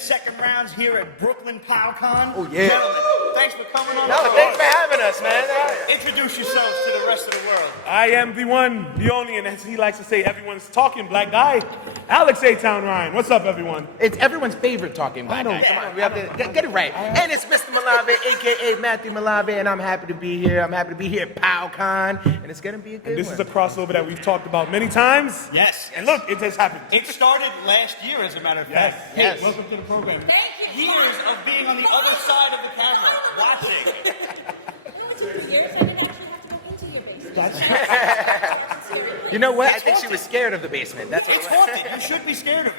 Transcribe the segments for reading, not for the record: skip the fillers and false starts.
second rounds here at Brooklyn POW Con. Oh, yeah. Gentlemen, thanks for coming on. No, thanks for having us, man. Introduce yourselves to the rest of the world. I am the one, the only, and as he likes to say, everyone's talking black guy, Alex Atown Ryan. What's up, everyone? It's everyone's favorite talking black guy. Come on, we have to get it right. And it's Mr.Malave, a.k.a. Mathew Malave, and I'm happy to be here. I'm happy to be here at POW Con, and it's going to be a good one. This is a crossover that we've talked about many times. Yes. And look, it has happened. It started last year, as a matter of fact. Yes. Hey, Yes. welcome to the program. Thank you. Years of being on the other side of the camera, watching. It took years. I didn't actually have to go into your basement. You know what? I think she was scared of the basement. That's what It's it was. haunted. You should be scared of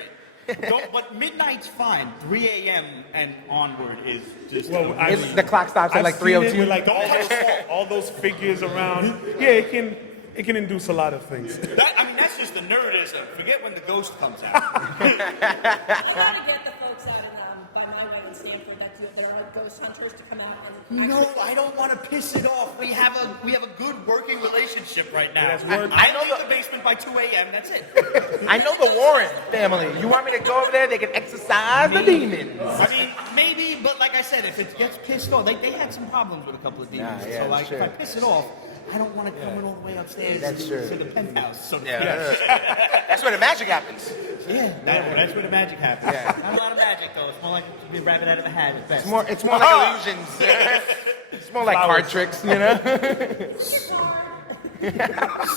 it. But midnight's fine. 3 a.m. and onward is just. Well, The clock stops at I've like seen it 3:02. with like all those figures around. Yeah, it can induce a lot of things. That's just the nerdism. Forget when the ghost comes out. I gotta get the folks out by my way in Stanford that are like ghost hunters to come out and. No, I don't want to piss it off. We have a good working relationship right now. That's word. I leave the basement by 2 a.m. That's it. I know the Warren family. You want me to go over there? They can exorcise the demons. I mean, maybe, but like I said, if it gets pissed off, they had some problems with a couple of demons. Yeah, So like, sure. if I piss it off, I don't want to come in all the way upstairs That's true. to the penthouse. So That's where the magic happens. that's where the magic happens. Yeah. Not a lot of magic though. It's more like to be a rabbit out of a hat at best. It's more like illusions. It's more like card tricks, you know?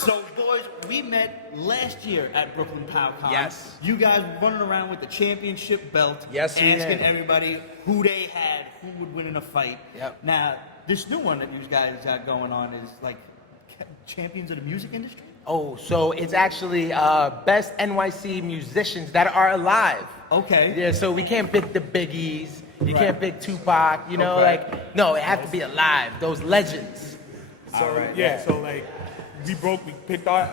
So, boys, we met last year at Brooklyn POW Con. Yes. You guys were running around with the championship belt. Yes, we asking did. everybody who they had, who would win in a fight. Yep. Now, this new one that you guys got going on is like champions of the music industry. Oh, so it's actually best NYC musicians that are alive. Okay. Yeah, so we can't pick the biggies. You Right. can't pick Tupac. You know, Okay. like, no, it has to be alive. Those legends. So yeah. so like we picked our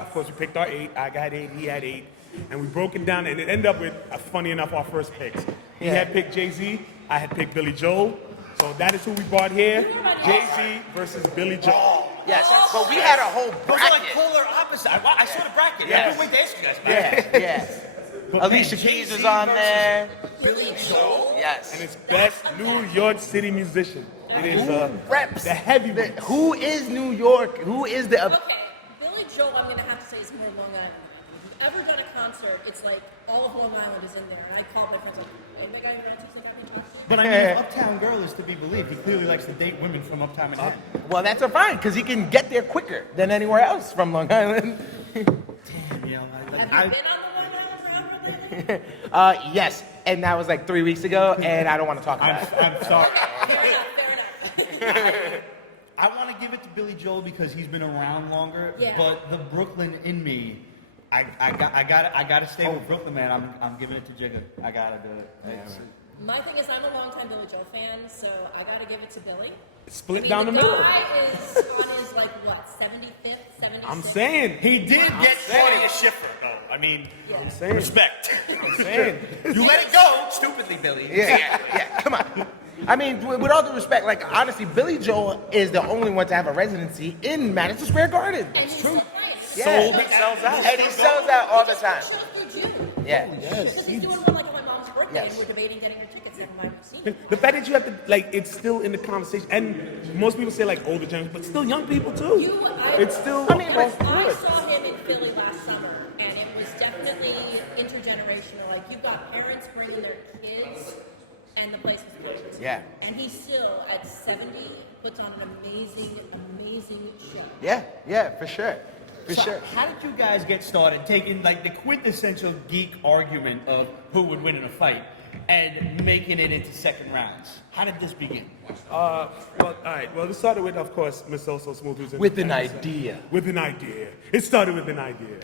8. I got 8, he had 8, and we broke it down, and it ended up with, funny enough, our first picks. He Yeah. had picked Jay-Z, I had picked Billy Joel. So that is who we brought here. Jay-Z versus Billy Joel. Yes, but we had a whole Those are like bracket. polar opposites. I saw the bracket. Yes. I couldn't wait to ask you guys about it. Yeah, yeah. But Alicia man, Keys Jay-Z was on versus there. Billy Joel. Yes. And it's best New York City musician. It is Reps. the heavyweight. Who is New York? Who is the... Okay, Billy Joel, I'm gonna have to say is more Long Island. If you've ever done a concert, it's like all of Long Island is in there. And I call my friends like, hey, my guy, you want to teach me that guitar? But I mean, if Uptown Girl is to be believed, he clearly likes to date women from Uptown Manhattan. Well, that's a fine, because he can get there quicker than anywhere else from Long Island. Damn, you know, Have you been on the Long Island Railroad lately? Yes, and that was like 3 weeks ago, and I don't want to talk about it. I'm sorry. Fair enough. I want to give it to Billy Joel because he's been around longer. Yeah. But the Brooklyn in me, I got to stay with Brooklyn, man. I'm giving it to Jigga. I gotta do it. My thing is, I'm a longtime Billy Joel fan, so I gotta give it to Billy. Split down the middle. The guy is on his like what, 75th, 76th? I'm saying. He did get Claudia Schiffer, though. I mean, I'm saying. respect. I'm saying. You let it go, stupidly, Billy. Yeah, come on. I mean, with all due respect, like, honestly, Billy Joel is the only one to have a residency in Madison Square Garden. And he's still playing. Yeah. He sells out. And he sells out all the time. Shows through June. Yeah. Because he's doing one like on my mom's birthday, Yes. and we're debating getting her tickets and I've seen it. The fact that you have to, like, it's still in the conversation, and most people say, like, older generation, but still young people, too. It's still, I mean, I saw him in Philly last summer, and it was definitely intergenerational. Like, you've got parents bringing their kids, and the place was packed. Yeah. And he still, at 70, puts on an amazing, amazing show. Yeah, for sure. For So sure. how did you guys get started taking like the quintessential geek argument of who would win in a fight and making it into second rounds? How did this begin? well, all right. Well, it started with, of course, Miss So Smooth. Who's in With an the- idea. With an idea. It started with an idea.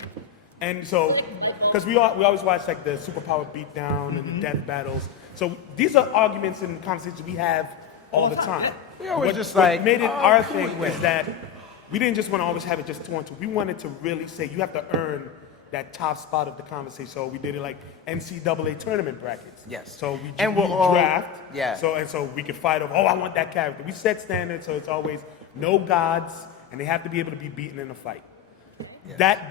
And so, because we always watch, like, the superpower beatdown and the death battles. So these are arguments and conversations we have all the time. We always What- just what like, made it oh, our who thing would was that we didn't just want to always have it just 2-on-2. We wanted to really say you have to earn that top spot of the conversation. So we did it like NCAA tournament brackets. Yes. So we And we're all- draft. yeah. So we could fight over, oh, I want that character. We set standards, so it's always no gods, and they have to be able to be beaten in a fight.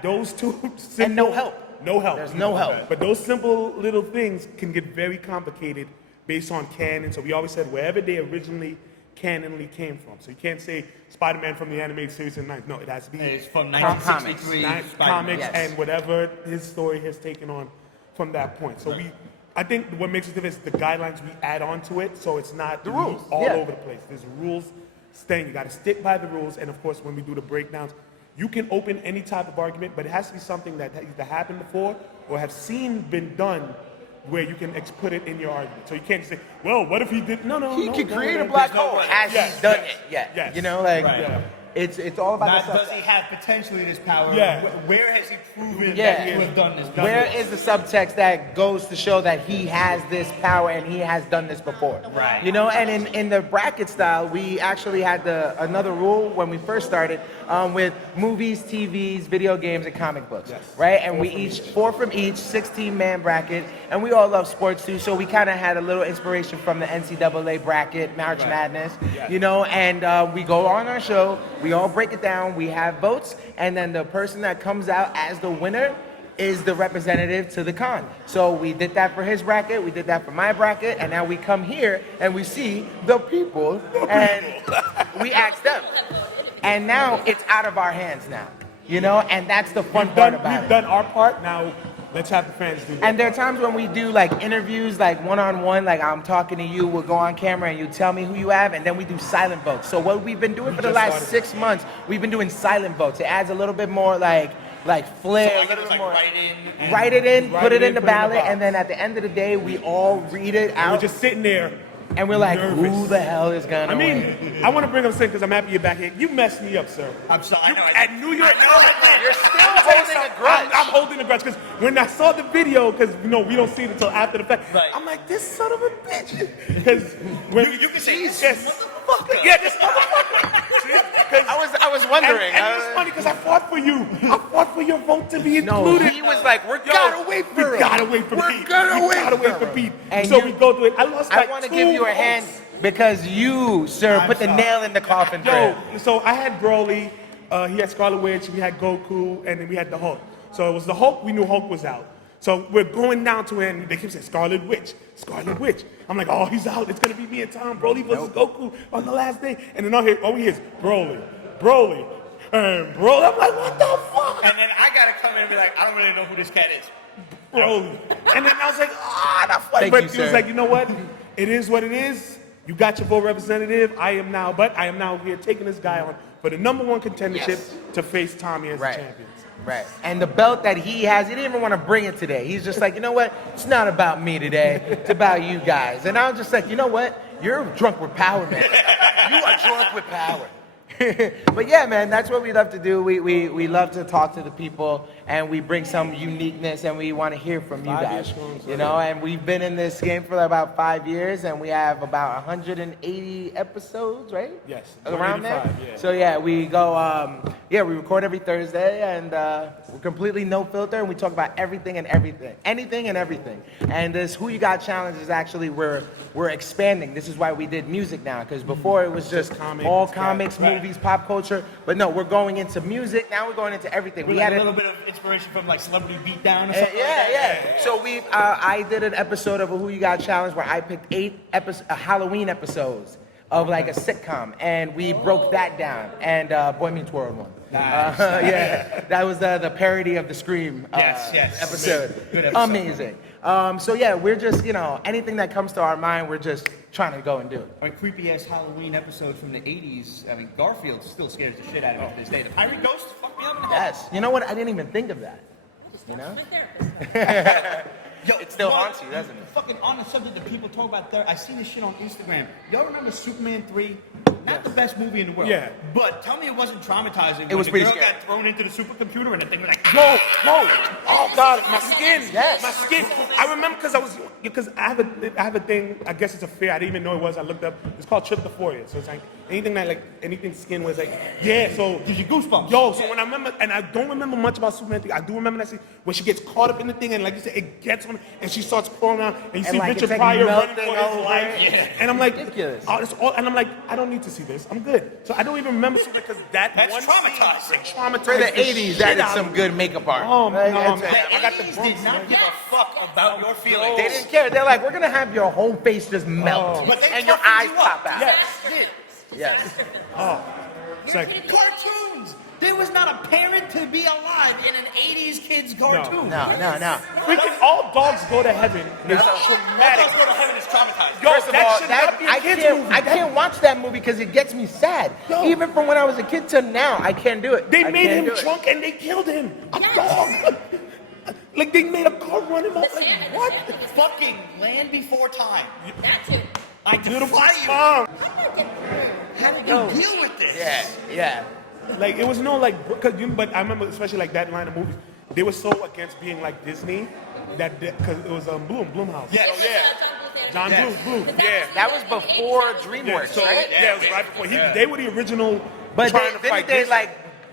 Those two simple, And no help. No help. There's no help. But those simple little things can get very complicated based on canon. So we always said wherever they originally canonly came from. So you can't say Spider-Man from the animated series in 9. No, it has to be It's from 1963 comics Yes. and whatever his story has taken on from that point. So I think what makes it different is the guidelines we add on to it, so it's not The rules, all yeah. over the place. There's rules staying. You got to stick by the rules, and of course, when we do the breakdowns, you can open any type of argument, but it has to be something that either happened before or have seen been done, where you can put it in your argument. So you can't just say, "Well, what if he did?" No. He could no, create a no, black there's no hole. right. Has Yes, he done yes, it yet? yes. You know, like Right. it's all about Not the does subtext. he have potentially this power? Yeah. Where has he proven Yeah. that he has done this? Where is the subtext that goes to show that he has this power and he has done this before? Right. You know, and in the bracket style, we actually had another rule when we first started with movies, TVs, video games, and comic books. Yes. Right? And we each, 4 from each, 16-man bracket, and we all love sports too, so we kind of had a little inspiration from the NCAA bracket, March Madness, Yes. you know, and we go on our show, we all break it down, we have votes, and then the person that comes out as the winner is the representative to the con. So we did that for his bracket, we did that for my bracket, and now we come here and we see the people and we ask them. And now it's out of our hands now, you know, and that's the fun part about it. We've done our part, now let's have the fans do that. And there are times when we do like interviews, like one-on-one, like I'm talking to you, we'll go on camera and you tell me who you have, and then we do silent votes. So what we've been doing for the just last started 6 months, we've been doing silent votes. It adds a little bit more like flair, a little bit more. Write it in, put it in the ballot, box. and then at the end of the day, we all read it And we're out, just sitting there. and we're like, nervous. who the hell is gonna I mean, win? I want to bring up something because I'm happy you're back here. You messed me up, sir. I'm sorry. I know. At New York, You're still holding a grudge. I'm holding a grudge because when I saw the video, because we don't see it until after the fact. Right. I'm like, this son of a bitch. Because when You can say this yes, motherfucker. yeah, this motherfucker. See? 'Cause- I was wondering. And it's funny because I fought for you. I fought for your vote to be No, included. he was like, we gotta wait for We him. gotta wait for We're Pete. gonna We wait gotta for wait for him. Pete. And So you- we go through it. I lost like I want to 2 give you a votes. hand because you, sir, put the sorry. nail in the coffin for Yo, him. so I had Broly, he had Scarlet Witch, we had Goku, and then we had the Hulk. So it was the Hulk, we knew Hulk was out. So we're going down to it, and they keep saying Scarlet Witch, Scarlet Witch. I'm like, oh, he's out. It's gonna be me and Tom, Broly versus Goku on the last day. And then all we hear is Broly, and Broly. I'm like, what the fuck? And then I gotta come in and be like, I don't really know who this cat is. Broly. And then I was like, that's funny. Thank But you, he was sir. like, you know what? It is what it is. You got your vote representative. I am now here taking this guy on for the #1 contendership Yes. to face Tommy as Right. the champions. Right. And the belt that he has, he didn't even want to bring it today. He's just like, you know what? It's not about me today. It's about you guys. And I was just like, you know what? You're drunk with power, man. You are drunk with power. But yeah, man, that's what we love to do. We love to talk to the people, and we bring some uniqueness, and we want to hear from you 5 guys. years strong, You know, and we've been in this game for about 5 years, and we have about 180 episodes, right? Yes, Around there. 185, yeah. So yeah, we go. We record every Thursday, and we're completely no filter, and we talk about everything and everything, anything and everything. And this Who You Got challenge is actually we're expanding. This is why we did music now, because before it was just comics, all yeah. comics, movies, pop culture. But no, we're going into music now. We're going into everything. We We had had a little bit of inspiration from like Celebrity Beatdown or something. yeah, like that. yeah. So I did an episode of a Who You Got challenge where I picked 8 Halloween episodes of like a sitcom, and we broke that down. And Boy Meets World won. Yeah, that was the parody of the Scream Yes. episode. Good episode. Amazing. So yeah, we're just anything that comes to our mind, we're just trying to go and do it. A creepy ass Halloween episode from the 80s. I mean, Garfield still scares the shit out of me to this day. The pirate ghost fucked me up in the head. Yes. You know what? I didn't even think of that. You know? My therapist. Yo, It still you know, haunts you, doesn't it? Fucking on the subject that people talk about there, I see this shit on Instagram. Y'all remember Superman 3? Not the best movie in the world. Yeah. But tell me it wasn't traumatizing. It was when pretty the girl scary. got thrown into the supercomputer and the thing was like, Whoa. Oh God, my skin. Yes. My skin. I remember because I have a thing. I guess it's a fear. I didn't even know it was. I looked up. It's called tryptophoria. So it's like Anything that like anything skin was like, yeah. So Gives you goosebumps. Yo, so when I remember, and I don't remember much about Superman thing, I do remember that scene when she gets caught up in the thing, and like you said, it gets on, and she starts crawling out, and you see like, Richard it's like Pryor running melting for his over. life, Yeah. and I'm like, Ridiculous. oh, it's all, and I'm like, I don't need to see this, I'm good. So I don't even remember Superman because that's Traumatizing. traumatized. For the 80s, that is some good makeup art. Oh, Like, no, it's- man. The I got the 80s Bronx, did not man. give a fuck about your feelings. They didn't care. They're like, we're gonna have your whole face just melt, But they and your toughened eyes you pop up. out. Yes. Yes. Oh, it's like, Cartoons! There was not a parent to be alive in an 80s kids cartoon. No. freaking all dogs go to heaven. It's All traumatic. those go to heaven is traumatized. Yo, First of that all, should that, not be a I kid's can't, movie. I can't watch that movie because it gets me sad. Yo. Even from when I was a kid to now, I can't do it. They I made can't him do it. drunk and they killed him. A dog. Like they made a car run him off. Like what? Fucking Land Before Time. That too. I defy you. Mom. How did you deal with this? Yeah. Like it was no like, but I remember especially like that line of movies. They were so against being like Disney that because it was Blumhouse. Yes. So, yeah. John Yes. Blue. Yeah, that was before DreamWorks, So right? yeah, it was right before they were the original. But trying to didn't fight they Disney.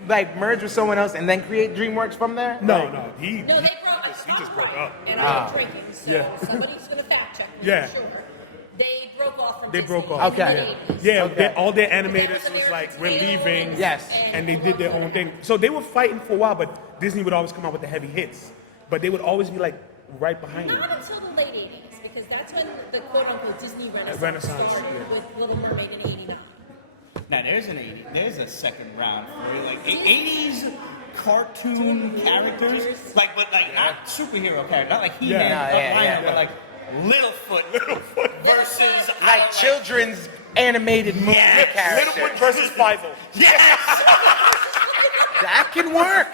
like merge with someone else and then create DreamWorks from there? No, No, they broke up. he just broke up. And I'm drinking, so Yeah. somebody's going to fact check me. Yeah. For sure. They broke off from They Disney broke off. in the Okay. 80s. Yeah, Okay. all their animators was like, we're leaving. Yes. And they did their own thing. So they were fighting for a while, but Disney would always come out with the heavy hits. But they would always be like right behind you. Not until the late 80s, because that's when the quote-unquote Disney Renaissance, Renaissance, started yeah. with Little Mermaid in 89. Now there's a second round for like 80s cartoon characters, like but like not superhero characters, not like He-Man, Yeah. but like Littlefoot versus Like children's animated movie characters. Littlefoot versus Fievel. That can work.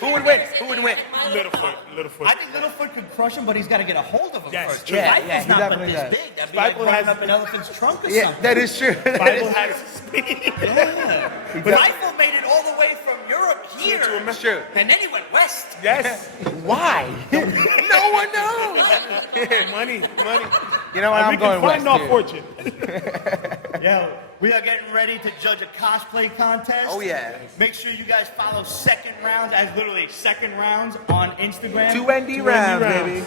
Who would win? Who would win? Littlefoot. I think Littlefoot could crush him, but he's got to get a hold of him Yes. first. Yeah, Fievel's yeah, he not but definitely this does. big. That'd be like Fievel running has- up an elephant's trunk or Yeah, something. that is true. Fievel had speed. But Fievel made it all the way from Europe here, That's true. and then he went west. Yes. Why? No one knows. Money. You know what? We I'm going can find west. our too. fortune. Yo, we are getting ready to judge a cosplay contest. Oh, yeah. Make sure you guys follow 2ndRounds as literally 2ndRounds on Instagram, 2ND rounds, baby.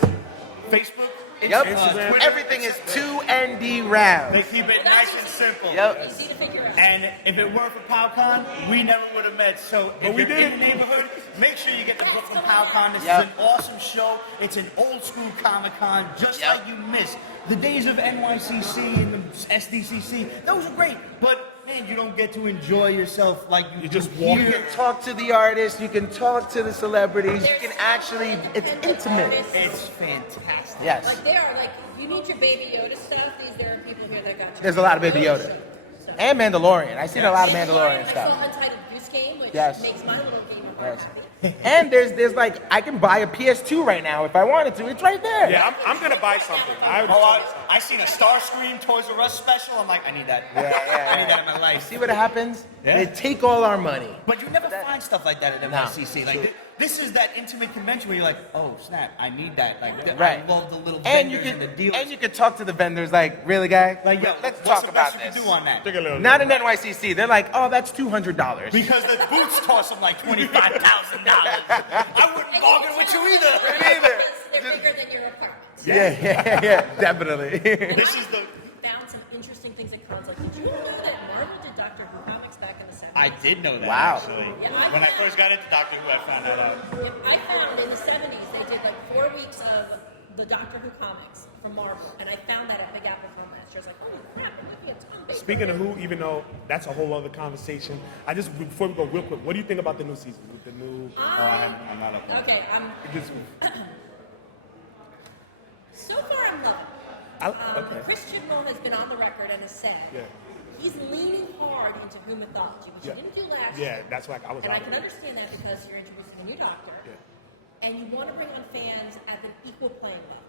Facebook, Yep. Instagram. Twitter. Everything is 2ND rounds. They keep it nice and simple. Yep. Easy to figure out. And if it weren't for POW Con, we never would have met. So if we you're did. in the neighborhood, make sure you get the Brooklyn POW Con. This Yep. is an awesome show. It's an old school Comic Con, just Yep. like you miss. The days of NYCC and the SDCC, those are great. But man, you don't get to enjoy yourself like you just do walk You here. can talk to the artists. You can talk to the celebrities. You can actually, it's intimate. It's fantastic. Yes. Like they are like, you need your Baby Yoda stuff. There are people here that got you. There's a lot of Baby Yoda. So- And Mandalorian. I've seen a lot of Mandalorian I stuff. saw Untitled Goose Game, which Yes. makes my little game of Yes. happy. And there's like, I can buy a PS2 right now if I wanted to. It's right there. Yeah, I'm gonna buy something. I already Oh, saw something. I seen a Starscream Toys R Us special. I'm like, I need that. Yeah. I need that in my life. See what happens? Yeah. They take all our money. But you never find stuff like that at No. NYCC. Like this is that intimate convention where you're like, oh snap, I need that. Like Right. I love the little And you vendors and the can deals. and you can talk to the vendors like, really, guy? like, yo, let's what's talk the about best you this. can do on that? Take a little. Not in NYCC. They're like, oh, that's $200. Because the boots cost them like $25,000. I wouldn't bargain with you either. Because they're bigger than your apartment. Yeah, definitely. This is the. Found some interesting things at cons. Like, did you know that Marvel did Doctor Who comics back in the 70s? I did know that. Wow. Actually, Yeah, when I first got into Doctor Who, I found that out. I found in the 70s they did like 4 weeks of the Doctor Who comics from Marvel, and I found that at Big Apple Film Master. I was like, holy crap, there might be a ton bigger. Speaking of who, even though that's a whole other conversation, before we go real quick, what do you think about the new season? With the new, I'm not up. Okay, this, so far I'm loving it. okay. Christian Moore has been on the record and has said Yeah. he's leaning hard into Who mythology, which Yeah. he didn't do last Yeah, year. that's like I was And I out can of it. understand that because you're introducing a new doctor, and you want to bring on fans at an equal playing level.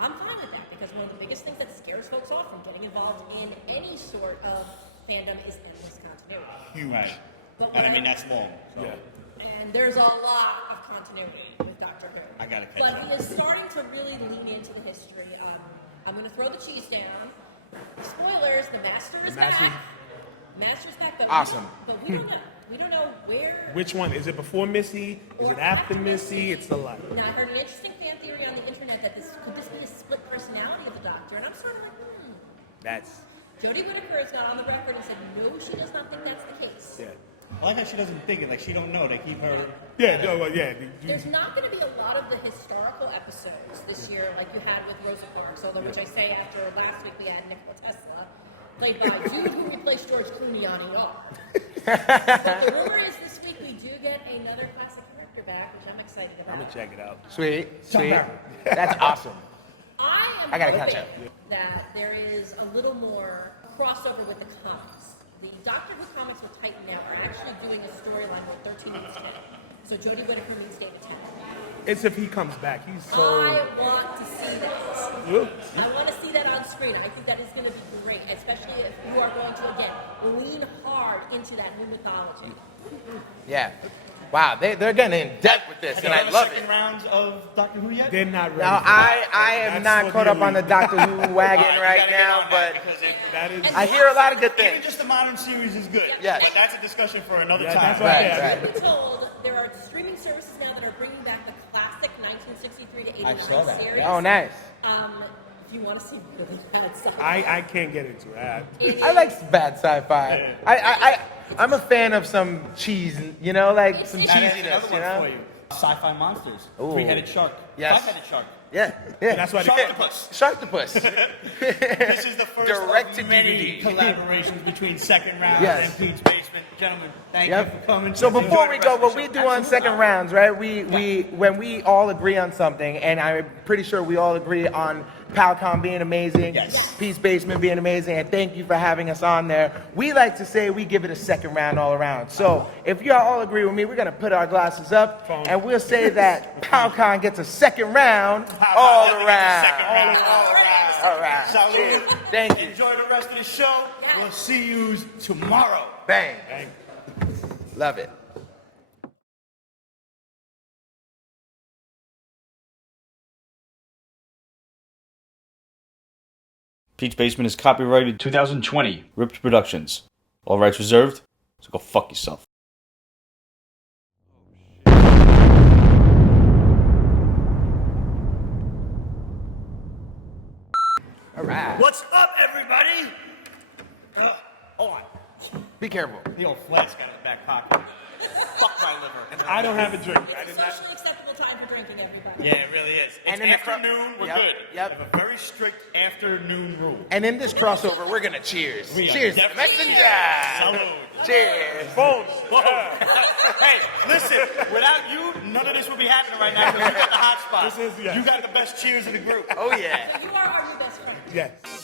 I'm fine with that because one of the biggest things that scares folks off from getting involved in any sort of fandom is endless continuity. Huge. Right. But And I when mean that's long. So. Yeah. And there's a lot of continuity with Doctor Who. I gotta catch But up. he is starting to really lean into the history. I'm going to throw the cheese down. Spoilers, the Master is Master- back. Master's back, but Awesome. But we don't know. We don't know where. Which one? Is it before Missy? Is it after Missy? It's the light. Now, I heard an interesting fan theory on the internet that could this be a split personality of the Doctor? And I'm sort of like, That's, Jodie Whittaker has got on the record and said, no, she does not think that's the case. yeah. I like how she doesn't think it, like she don't know. They keep her. Yeah, no, well, yeah. There's not going to be a lot of the historical episodes this year like you had with Rosa Parks, although which I say after last week we had Nikola Tesla, played by dude who replaced George Clooney on ER. But the rumor is this week we do get another classic character back, which I'm excited about. I'm going to check it out. Sweet. That's awesome. I gotta hoping catch up. that there is a little more crossover with the comics. The Doctor Who comics will tighten now. We're actually doing a storyline with 13 means 10. So Jodie Whittaker means David Tennant. It's if he comes back. He's so... I want to see that. Whoops. I want to see that on screen. I think that is going to be great, especially if you are going to, again, lean hard into that new mythology. Yeah. Wow, they're getting in depth with this, and I love it. Second rounds of Doctor Who yet? They're not ready. Now, for I that. am That's not for caught up on the elite. Doctor Who wagon You right gotta get now, on but that because That is... I hear a lot of good even things. just the modern series is good. Yes. But that's a discussion for another Yeah, time. that's Right, right. right. I've been told there are streaming services now that are bringing back the classic 1963 to I saw 89 that. series. Oh, nice. If you want to see really bad stuff. I can't get into it. I like bad sci-fi. I'm a fan of some cheese, you know, like some It's- That's cheesiness, another you one know? for you. Sci-fi monsters. Ooh. Three-headed shark. Yes. Five-headed shark. Yeah, yeah. That's why they- Sharktopus. Sharktopus. This is the first Direct of to many DVD. collaborations between Second Round Yes. and Pete's Basement. Gentlemen, thank you for coming. So Enjoy before the we rest go, of the what we show. do on Absolutely. second rounds, right? When we all agree on something, and I'm pretty sure we all agree on POW Con being amazing, Yes. Pete's Basement being amazing, and thank you for having us on there. We like to say we give it a second round all around. So if y'all all agree with me, we're gonna put our glasses up, and we'll say that POW Con gets a second round all Second around. round all around. All right. Salute. Cheers. Thank you. Enjoy the rest of the show. We'll see you tomorrow. Bang. Bang. Love it. Pete's Basement is copyrighted 2020. Ripped Productions. All rights reserved. So go fuck yourself. All right. What's up, everybody? Hold on. Be careful. The old flight's got in the back pocket. Fuck my liver. I don't have a drink. I It's did a not... socially acceptable time for drinking, everybody. Yeah, it really is. It's And in the afternoon. We're Yep, good. yep. We have a very strict afternoon rule. And in this crossover, we're gonna cheers. We are Cheers, definitely- messenger. Salute. Cheers. Phones. Whoa. Hey, listen, without you, none of this would be happening right now because you got the hot spot. This is- yes. You got the best cheers of the group. Oh yeah. So you are our new best friend. Yes.